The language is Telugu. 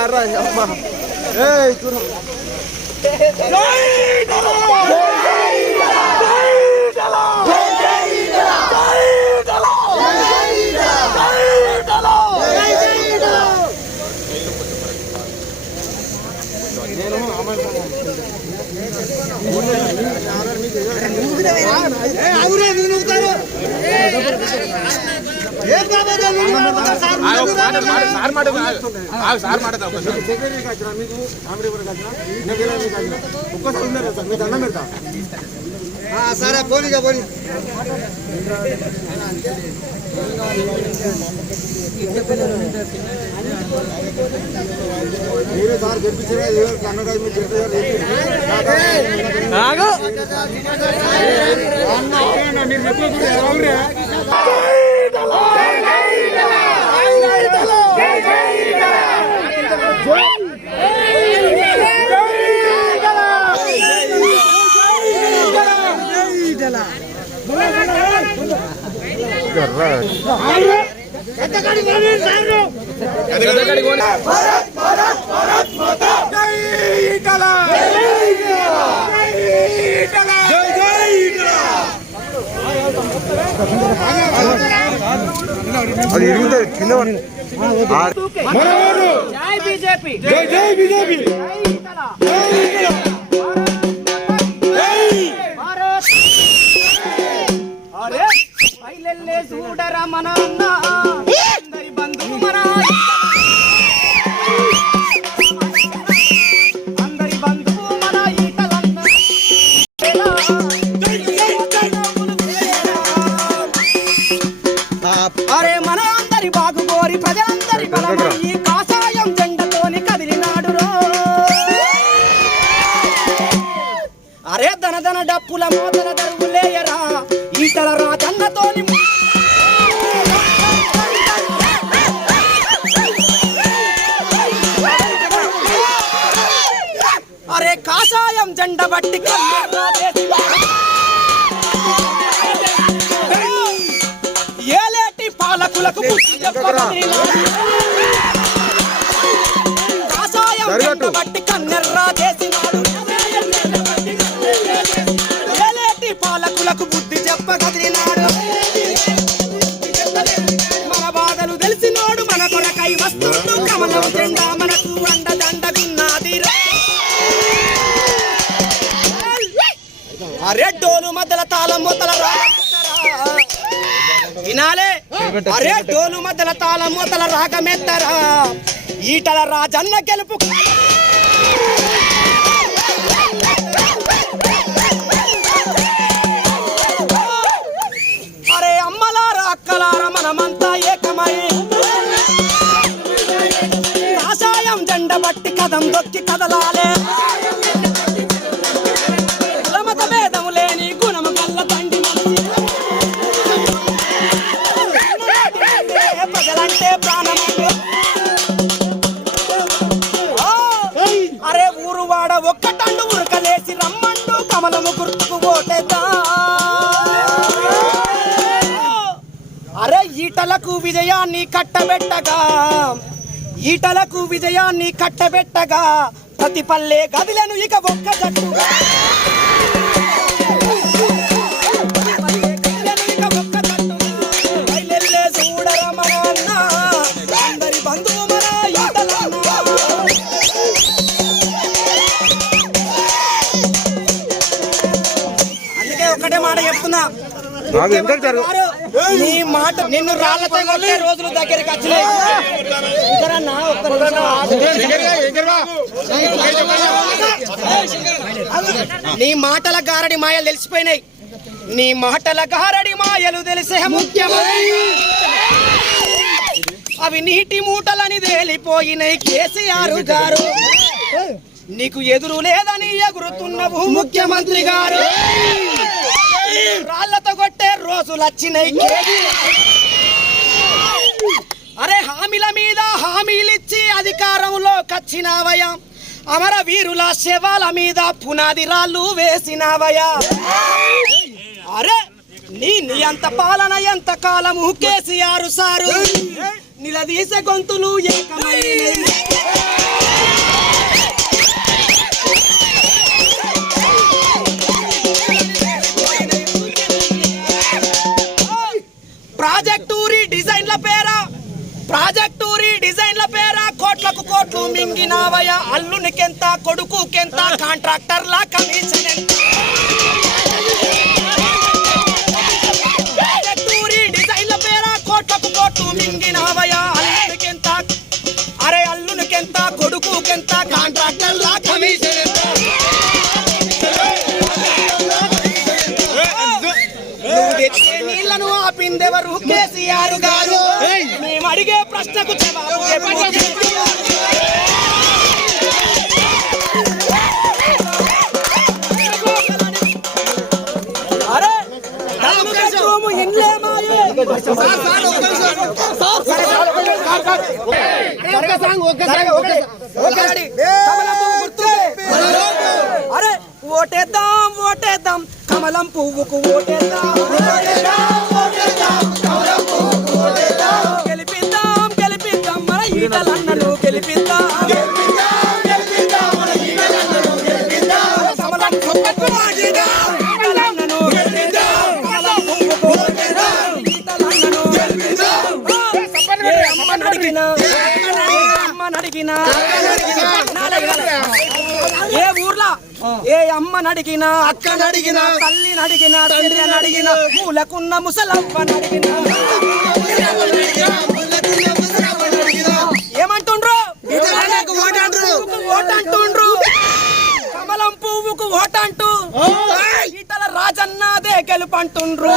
అర్రా అమ్మా ఏయ్ చూడు సార్ మాట సరే పోనీగా పోనీ మీరే సార్ గెలిపించారా ఎవరు కన్నడ మీరు అది ఇరుగుతుంది కింద జై బీజేపీ. జై జై బీజేపీ. అరే ధన డప్పుల మోతల దరువులేయరా ఈటల రాజన్నతోని అరే కాషాయం జెండ బట్టి ఏలేటి పాలకులకు బుద్ధి చెప్పదని కాషాయం జెండ బట్టి కన్నెర్ర కొరకై వస్తుండు కమలం జెండా మనకు అండదండగున్నది. రా. అరే మధ్యల తాళం మొదల రా. వినాలే? అరే డోలు మధ్యల తాళం మొదల రాగమెత్తరా? ఈటల రాజన్న గెలుపు అరే అమ్మలారా అక్కలారా మనమంతా ఏకమై కదం దొక్కి కదలాలే. కులమత భేదము లేని గుణము కల్ల తండ్రి ప్రజలంటే ప్రాణమంటే. అరే ఊరు వాడ ఒక్కటండు ఉరకలేసి రమ్మంటూ కమలము గుర్తుకు ఓటేద్దా? అరే ఈటలకు విజయాన్ని కట్టబెట్టగా ఈటలకు విజయాన్ని కట్టబెట్టగా ప్రతి పల్లె గదిలను ఇక ఒక్క జట్టుగా. అందుకే ఒకటే మాట చెప్తున్నా. నీ మాట నిన్ను రాళ్ళతో కొట్టే రోజులు దగ్గరికి వచ్చినాయి. ఇంకరన్నా, ఒక్క. నీ మాటల గారడి మాయలు తెలిసిపోయినాయి. నీ మాటల గారడి మాయలు తెలిసే ముఖ్యమంత్రి అవి నీటి మూటలని తేలిపోయినాయి కేసీఆర్ గారు. నీకు ఎదురు లేదని ఎగురుతున్నవు ముఖ్యమంత్రి గారు. రోజులు వచ్చినాయి. అరే హామీల మీద హామీలిచ్చి అధికారంలో కచ్చినావయ్యా అమర వీరుల శవాల మీద పునాది రాళ్ళు వేసినావయ్యా. అరే నీ నియంత పాలన ఎంత కాలము కేసీఆర్ సారు? నిలదీసే గొంతులు ఏకమైనవి. కోట్లు మింగినావయ అల్లునికెంత కొడుకుకెంత కాంట్రాక్టర్ల కమిషన్ ఎంత టూరి డిజైన్ల పేర కోట్లకు కోట్లు మింగినావయ అల్లునికెంత అరే అల్లునికెంత కొడుకుకెంత కాంట్రాక్టర్ల కమిషన్ ఎంత నీళ్ళను ఆపిందెవరు? కేసీఆర్ గారు. మేము అడిగే ప్రశ్నకు జవాబు అరే ఓటేద్దాం ఓటేద్దాం కమలం పువ్వుకు ఓటేద్దాం గెలిపిద్దాం గెలిపిద్దాం మన ఈటలన్నను గెలిపిద్దాం. కమలం పువ్వుకు ఏ ఊర్లో? ఏ అమ్మని అడిగినా అక్కని అడిగినా తల్లిని అడిగినా చెల్లెని అడిగినా మూలకున్న ముసలవ్వని అడిగినా ఏమంటుండ్రు? ఓటంటుండ్రు. కమలం పువ్వుకు ఓటంటూ ఈటల రాజన్నదే గెలుపంటుండ్రు.